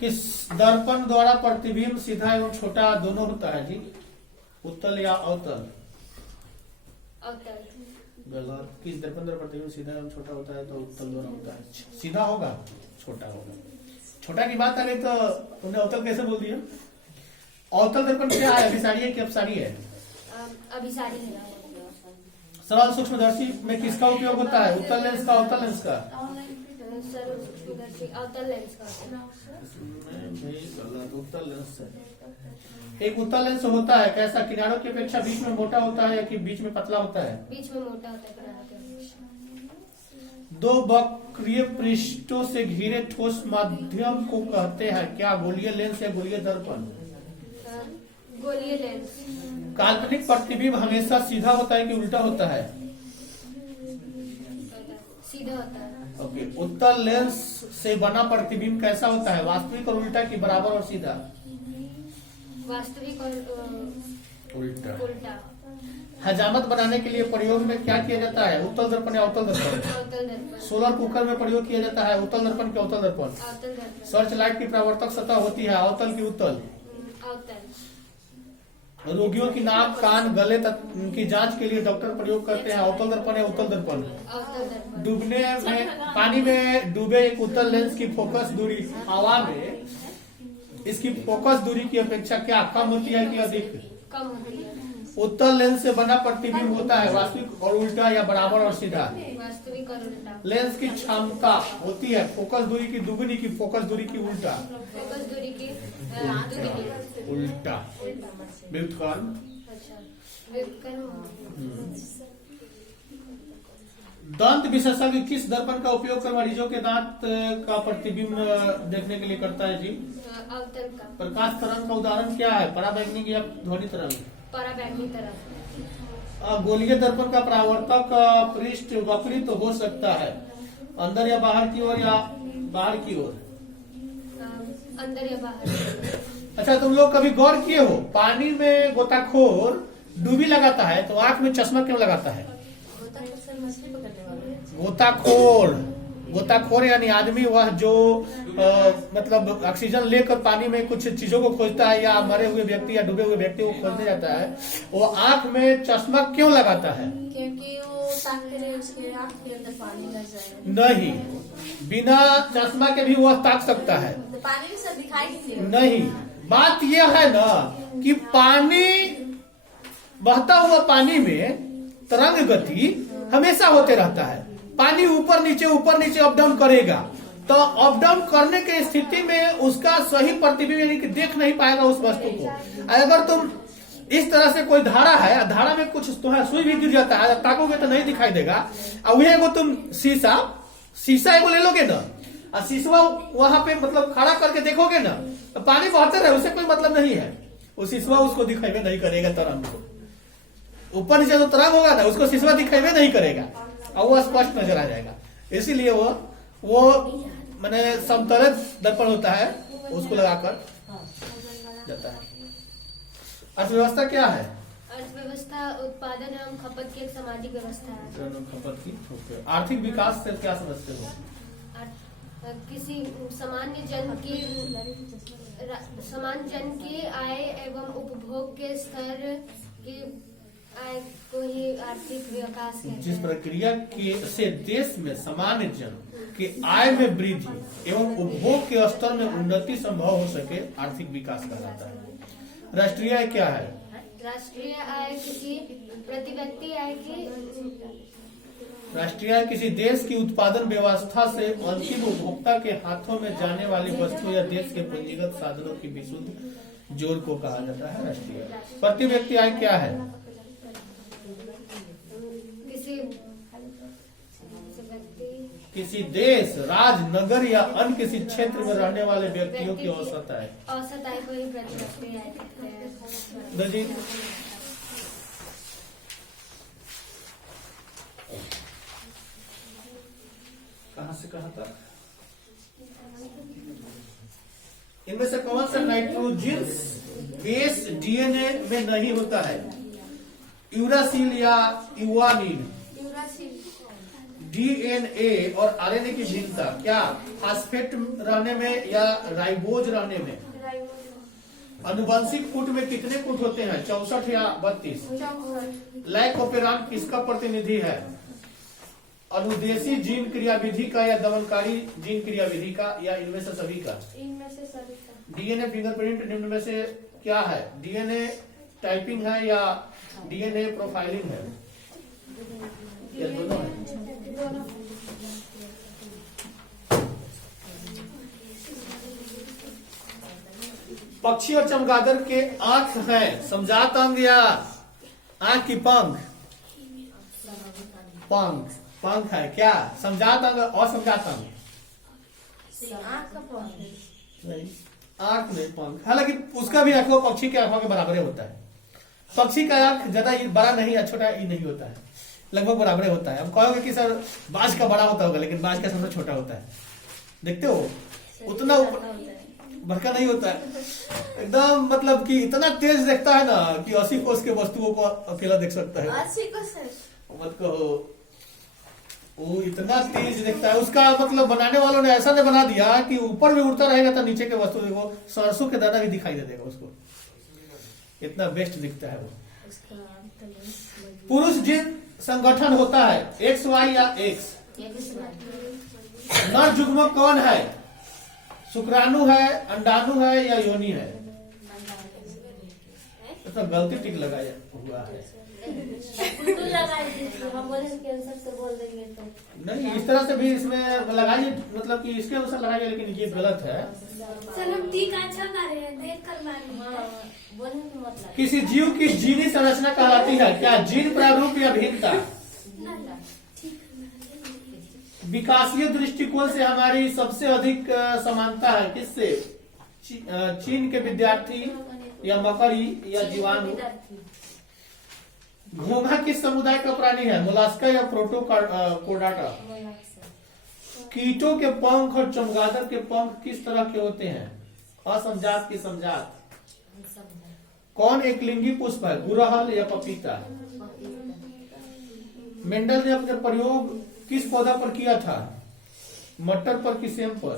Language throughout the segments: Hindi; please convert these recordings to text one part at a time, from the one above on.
किस दर्पण द्वारा प्रतिबिंब सीधा एवं छोटा दोनों होता है जी? उत्तल या अवतल? अवतल। गलत। किस दर्पण द्वारा प्रतिबिंब सीधा एवं छोटा होता है? तो उत्तल द्वारा होता है। सीधा होगा, छोटा होगा। छोटा की बात आ गई तो तुमने अवतल कैसे बोल दिया? अवतल दर्पण क्या है? अभिसारी है कि अपसारी है? अभिसारी है। सरल सूक्ष्मदर्शी में किसका उपयोग होता है? उत्तल लेंस का, अवतल लेंस का? सरल सूक्ष्मदर्शी अवतल लेंस का। गलत। उत्तल लेंस है। एक उत्तल लेंस होता है कैसा? किनारों की अपेक्षा बीच में मोटा होता है या कि बीच में पतला होता है? बीच में मोटा होता है किनारों के अपेक्षा। दो वक्रीय पृष्ठों से घिरे ठोस माध्यम को कहते हैं क्या? गोलीय लेंस या गोलीय दर्पण? गोलीय लेंस। काल्पनिक प्रतिबिंब हमेशा सीधा होता है कि उल्टा होता है? सीधा होता है। ओके। उत्तल लेंस से बना प्रतिबिंब कैसा होता है? वास्तविक और उल्टा की बराबर और सीधा? वास्तविक और उल्टा। हजामत बनाने के लिए प्रयोग में क्या किया जाता है? उत्तल दर्पण या अवतल दर्पण? अवतल दर्पण। सोलर कुकर में प्रयोग किया जाता है उत्तल दर्पण के अवतल दर्पण? अवतल दर्पण। सर्च लाइट की परावर्तक सतह होती है अवतल की उत्तल? अवतल। रोगियों की नाक, कान, गले की जांच के लिए डॉक्टर प्रयोग करते हैं अवतल दर्पण या उत्तल दर्पण? अवतल दर्पण। डूबने में, पानी में डूबे एक उत्तल लेंस की फोकस दूरी हवा में इसकी फोकस दूरी की अपेक्षा क्या कम होती है कि अधिक? कम होती है। उत्तल लेंस से बना प्रतिबिंब होता है वास्तविक और उल्टा या बराबर और सीधा? वास्तविक और उल्टा। लेंस की क्षमता होती है फोकस दूरी की दुगुनी की फोकस दूरी की उल्टा? फोकस दूरी की दुगुनी। उल्टा। व्युत्क्रम। अच्छा। व्युत्क्रम। दंत विशेषज्ञ किस दर्पण का उपयोग कर मरीजों के दांत का प्रतिबिंब देखने के लिए करता है जी? अवतल का। प्रकाश तरंग का उदाहरण क्या है? पराबैंगनी या ध्वनि तरंग? पराबैंगनी तरंग। गोलीय दर्पण का परावर्तक पृष्ठ वक्री तो हो सकता है अंदर या बाहर की ओर या बाहर की ओर? अंदर या बाहर। अच्छा, तुम लोग कभी गौर किए हो पानी में गोताखोर डूबी लगाता है तो आंख में चश्मा क्यों लगाता है? गोताखोर यानी आदमी वह जो मतलब ऑक्सीजन लेकर पानी में कुछ चीजों को खोजता है या मरे हुए व्यक्ति या डूबे हुए व्यक्ति को खोजने जाता है, वो आंख में चश्मा क्यों लगाता है? क्योंकि वो ताकते रहे उसके आंख के अंदर पानी लग जाए। नहीं, बिना चश्मा के भी वह ताक सकता है। तो पानी में सब दिखाई नहीं। नहीं, बात यह है ना कि पानी, बहता हुआ पानी में तरंग गति हमेशा होते रहता है। पानी ऊपर नीचे अप डाउन करेगा तो अप डाउन करने की स्थिति में उसका सही प्रतिबिंब यानी कि देख नहीं पाएगा उस वस्तु को। अगर तुम इस तरह से कोई धारा है, धारा में कुछ तुम्हारा सुई भी गिर जाता है, ताकोगे तो नहीं दिखाई देगा। और वही एगो तुम शीशा एगो ले लोगे ना और शीशा वहां पे मतलब खड़ा करके देखोगे ना तो पानी बहते रहे, उससे कोई मतलब नहीं है। वो शीशा उसको दिखाई नहीं करेगा, तरंग को ऊपर नीचे जो तरंग होगा ना उसको शीशा दिखाई नहीं करेगा और वो स्पष्ट नजर आ जाएगा। इसीलिए वो माने समतल दर्पण होता है, उसको लगाकर जाता है। अर्थव्यवस्था क्या है? अर्थव्यवस्था उत्पादन एवं खपत की एक सामाजिक व्यवस्था है। खपत की। आर्थिक विकास से क्या समझते हो? किसी सामान्य जन की आय एवं उपभोग के स्तर की आय को ही आर्थिक विकास कहते हैं। जिस प्रक्रिया से देश में सामान्य जन की आय में वृद्धि एवं उपभोग के स्तर में उन्नति संभव हो सके, आर्थिक विकास कहलाता है। राष्ट्रीय आय क्या है? राष्ट्रीय आय किसी प्रति व्यक्ति आय की राष्ट्रीय आय किसी देश की उत्पादन व्यवस्था से अंतिम उपभोक्ता के हाथों में जाने वाली वस्तु या देश के पूंजीगत साधनों की विशुद्ध जोड़ को कहा जाता है राष्ट्रीय आय। प्रति व्यक्ति आय क्या है? किसी देश, राज्य, नगर या अन्य किसी क्षेत्र में रहने वाले व्यक्तियों की औसत आय। औसत आय को ही प्रति व्यक्ति आय कहते हैं। कहाँ से कहाँ तक? इनमें से कौन सा नाइट्रोजन बेस डीएनए में नहीं होता है? यूरासिल या यूआनिन? डीएनए और आरएनए की भिन्नता क्या फास्फेट रहने में या राइबोज रहने में? अनुवंशिक कूट में कितने कूट होते हैं, 64 या 32? लाइकोपेरान किसका प्रतिनिधि है? अनुदेशी जीन क्रियाविधि का या दमनकारी जीन क्रियाविधि का या इनमें से सभी का? इनमें से सभी का। डीएनए फिंगरप्रिंट निम्न में से क्या है? डीएनए टाइपिंग है या डीएनए प्रोफाइलिंग है? ये दोनों है। पक्षी और चमगादड़ के आंख है समझात अंग या आंख की पंख? पंख, पंख है क्या? समझात अंग और समझात अंग? नहीं, आंख में पंख। हालांकि उसका भी आंखों पक्षी के आंखों के बराबर होता है। पक्षी का आंख ज्यादा बड़ा नहीं या छोटा ही नहीं होता है, लगभग बराबर होता है। अब कहोगे कि सर बाज का बड़ा होता होगा, लेकिन बाज का सबसे छोटा होता है। देखते हो उतना बड़का नहीं होता है एकदम, मतलब कि इतना तेज देखता है ना कि 80 कोस के वस्तुओं को अकेला देख सकता है। 80 कोस मत कहो, वो इतना तेज देखता है। उसका मतलब बनाने वालों ने ऐसा ने बना दिया कि ऊपर भी उड़ता रहेगा तो नीचे के वस्तु देखो, सरसों के दाना भी दिखाई दे देगा उसको, इतना बेस्ट दिखता है वो। पुरुष जिन संगठन होता है XY या X? नर जुग्म कौन है? शुक्राणु है, अंडाणु है या योनि है? तो गलती टिक लगाया हुआ है। हम बोले कैंसर से बोल देंगे तो नहीं, इस तरह से भी इसमें लगाइए, मतलब कि इसके अनुसार लगाइए, लेकिन ये गलत है। सर हम टीका अच्छा कर रहे हैं, देख कर मारेंगे। बोलने का मतलब किसी जीव की जीनी संरचना कहलाती है क्या? जीन प्रारूप या भिन्नता? विकासीय दृष्टिकोण से हमारी सबसे अधिक समानता है किससे? चीन के विद्यार्थी या मकड़ी या जीवाणु? घोंघा किस समुदाय का प्राणी है? मोलास्का या प्रोटोकोडाटा? कीटों के पंख और चमगादड़ के पंख किस तरह के होते हैं? असमजात की समजात? कौन एक लिंगी पुष्प है? गुड़हल या पपीता? मेंडल ने अपने प्रयोग किस पौधा पर किया था? मटर पर कि सेम पर?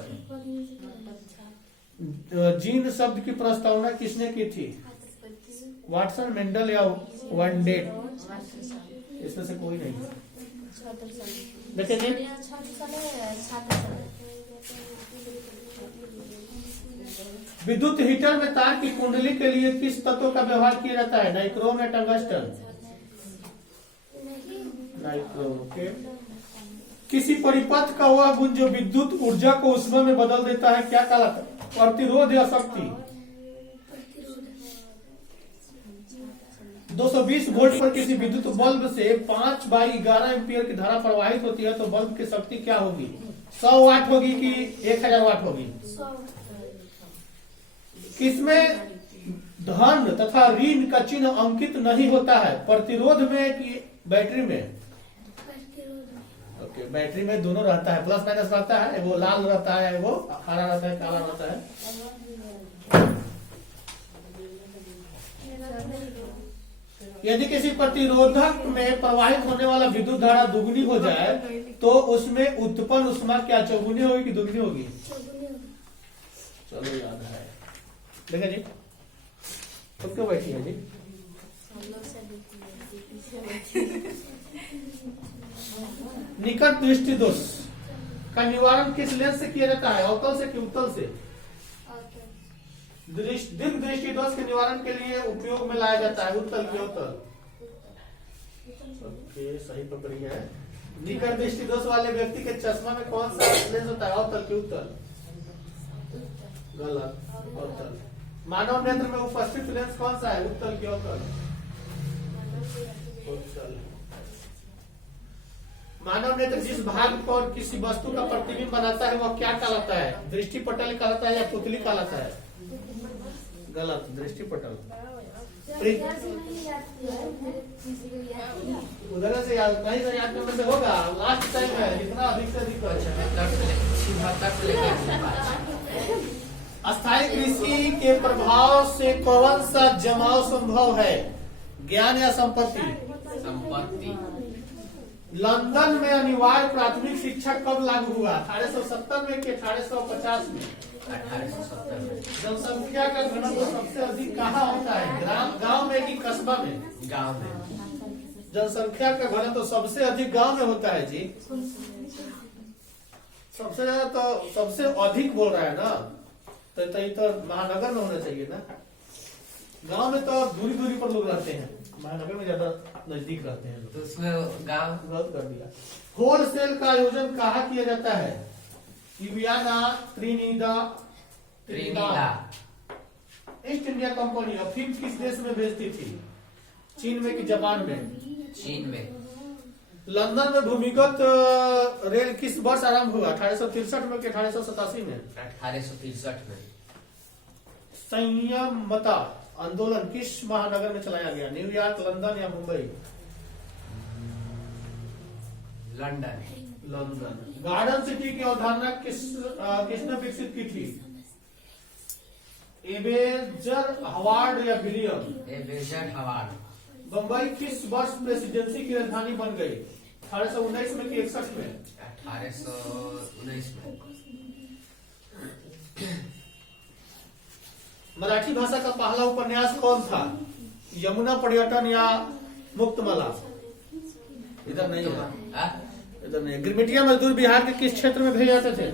जीन शब्द की प्रस्तावना किसने की थी? वाटसन, मेंडल या वन डेट? इसमें से कोई नहीं। देखिए विद्युत हीटर में तार की कुंडली के लिए किस तत्व का व्यवहार किया जाता है? नाइक्रोम या टंगस्टन? नाइक्रोम। ओके। किसी परिपथ का वह गुण जो विद्युत ऊर्जा को ऊष्मा में बदल देता है क्या कहलाता है? प्रतिरोध या शक्ति? 220 वोल्ट पर किसी विद्युत बल्ब से 5/11 एम्पियर की धारा प्रवाहित होती है तो बल्ब की शक्ति क्या होगी? 100 वाट होगी कि 1000 वाट होगी? किसमें धन तथा ऋण का चिन्ह अंकित नहीं होता है? प्रतिरोध में कि बैटरी में? ओके, बैटरी में दोनों रहता है, प्लस माइनस रहता है, वो लाल रहता है, वो हरा रहता है, काला रहता है। यदि किसी प्रतिरोधक में प्रवाहित होने वाला विद्युत धारा दुगनी हो जाए तो उसमें उत्पन्न ऊष्मा क्या चौगुनी होगी कि दुगनी होगी? चलो याद है। देखा जी, तो क्यों बैठी है जी? निकट दृष्टि दोष का निवारण किस लेंस से किया जाता है? अवतल से कि उत्तल से? दीर्घ दृष्टि दोष के निवारण के लिए उपयोग में लाया जाता है उत्तल की अवतल? ओके, सही पकड़ी है। निकट दृष्टि दोष वाले व्यक्ति के चश्मा में कौन सा लेंस होता है? अवतल की उत्तल? गलत, अवतल। मानव नेत्र में उपस्थित लेंस कौन सा है? उत्तल की अवतल? उत्तल। मानव नेत्र जिस भाग पर किसी वस्तु का प्रतिबिंब बनाता है वह क्या कहलाता है? दृष्टि पटल कहलाता है या पुतली कहलाता है? गलत, दृष्टि पटल। उधर से याद कहीं से याद करने से होगा, लास्ट टाइम है, जितना अधिक से अधिक। अस्थायी कृषि के प्रभाव से कौन सा जमाव संभव है? ज्ञान या संपत्ति? संपत्ति। लंदन में अनिवार्य प्राथमिक शिक्षा कब लागू हुआ? 1870 में कि 1850 में? 1870 में। जनसंख्या का घनत्व सबसे अधिक कहाँ होता है? गांव में कि कस्बा में? गांव में। जनसंख्या का घनत्व सबसे अधिक गांव में होता है जी। सबसे ज्यादा तो सबसे अधिक बोल रहा है ना, तो ये तो महानगर में होना चाहिए ना। गांव में तो दूरी दूरी पर लोग रहते हैं, महानगर में ज्यादा नजदीक रहते हैं लोग। तो उसमें गांव गलत कर दिया। होलसेल का आयोजन कहाँ किया जाता है? इवियाना, त्रिनिदाद। ईस्ट इंडिया कंपनी अफीम किस देश में भेजती थी? चीन में कि जापान में? चीन में। लंदन में भूमिगत रेल किस वर्ष आरंभ हुआ? 1863 में कि 1887 में? 1863 में। संयमता आंदोलन किस महानगर में चलाया गया? न्यूयॉर्क, लंदन या Mumbai? London. London. Garden city की अवधारणा किसने विकसित की थी? एबेजर, हवार्ड या विलियम? एबेजर हवार्ड। बम्बई किस वर्ष प्रेसिडेंसी की राजधानी बन गई? 1819 में कि 61 में? 1819 में। मराठी भाषा का पहला उपन्यास कौन था? यमुना पर्यटन या मुक्तमाला? इधर नहीं है, इधर नहीं। गिरमिटिया मजदूर बिहार के किस क्षेत्र में भेजे जाते थे?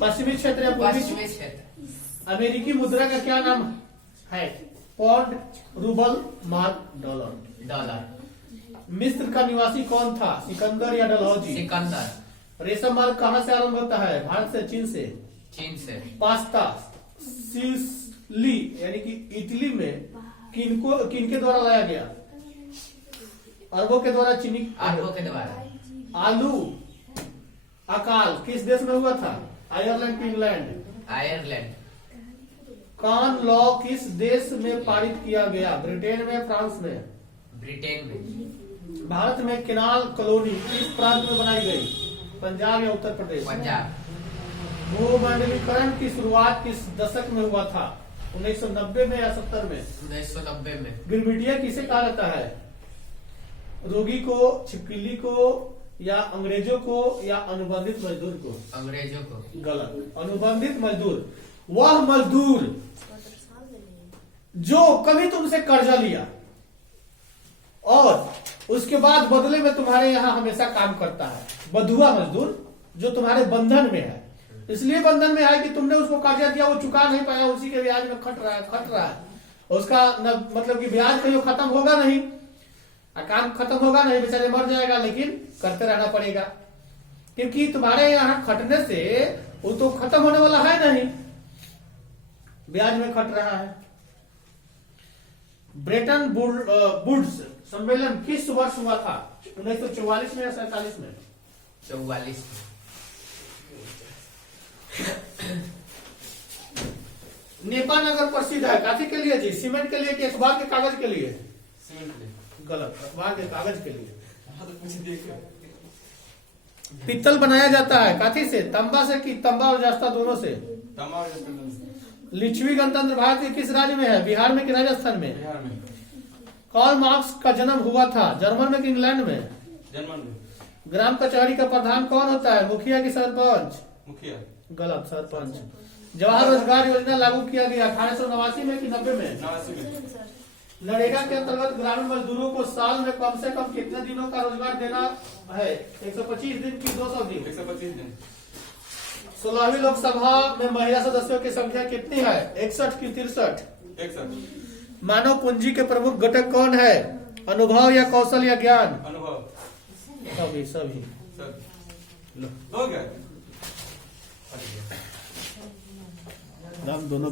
पश्चिमी क्षेत्र या पश्चिमी क्षेत्र। अमेरिकी मुद्रा का क्या नाम है? Pound, rouble, mark, dollar? Dollar. मिस्र का निवासी कौन था? सिकंदर या डलहौजी? सिकंदर। रेशम मार्ग कहाँ से आरंभ होता है? भारत से, चीन से? चीन से। पास्ता सिसिली यानी कि इटली में किनके द्वारा लाया गया? अरबों के द्वारा? चीनी अरबों के द्वारा। आलू अकाल किस देश में हुआ था? आयरलैंड की इंग्लैंड? आयरलैंड। कॉन लॉ किस देश में पारित किया गया? ब्रिटेन में, फ्रांस में? ब्रिटेन में। भारत में केनाल कॉलोनी किस प्रांत में बनाई गई? पंजाब या उत्तर प्रदेश? पंजाब। भूमंडलीकरण की शुरुआत किस दशक में हुआ था? 1990 में या 70 में? 1990 में। गिरमिटिया किसे कहा जाता है? रोगी को, छिपकली को या अंग्रेजों को या अनुबंधित मजदूर को? अंग्रेजों को। गलत। अनुबंधित मजदूर वह मजदूर जो कभी तुमसे कर्जा लिया और उसके बाद बदले में तुम्हारे यहाँ हमेशा काम करता है। बंधुआ मजदूर जो तुम्हारे बंधन में है, इसलिए बंधन में है कि तुमने उसको कर्जा दिया, वो चुका नहीं पाया, उसी के ब्याज में खट रहा है। उसका मतलब कि ब्याज कहीं खत्म होगा नहीं, काम खत्म होगा नहीं, बेचारे मर जाएगा, लेकिन करते रहना पड़ेगा, क्योंकि तुम्हारे यहाँ खटने से वो तो खत्म होने वाला है नहीं, ब्याज में खट रहा है। ब्रेटन वुड्स सम्मेलन किस वर्ष हुआ था? 1944 में या 47 में? 44 में। नेपाल नगर प्रसिद्ध है काफी के लिए जी? सीमेंट के लिए कि अखबार के कागज के लिए? सीमेंट में। गलत। अखबार के कागज के लिए। पित्तल बनाया जाता है काथी से? तांबा से कि तांबा और जास्ता दोनों से? तांबा और जास्ता से। लिच्छवी गणतंत्र भारत के किस राज्य में है? बिहार में कि राजस्थान में? बिहार में। कार्ल मार्क्स का जन्म हुआ था जर्मन में कि इंग्लैंड में? जर्मन में। ग्राम कचहरी का प्रधान कौन होता है? मुखिया की सरपंच? मुखिया। गलत। सरपंच। जवाहर रोजगार योजना लागू किया गया 1889 में कि 90 में? 89 में। नरेगा के अंतर्गत ग्रामीण मजदूरों को साल में कम से कम कितने दिनों का रोजगार देना है? 125 दिन की 200 दिन? 125 दिन। 16वीं लोकसभा में महिला सदस्यों की संख्या कितनी है? 61 की 63? 61। मानव पूंजी के प्रमुख घटक कौन है? अनुभव या कौशल या ज्ञान? अनुभव। सभी। सब हो गया। हम दोनों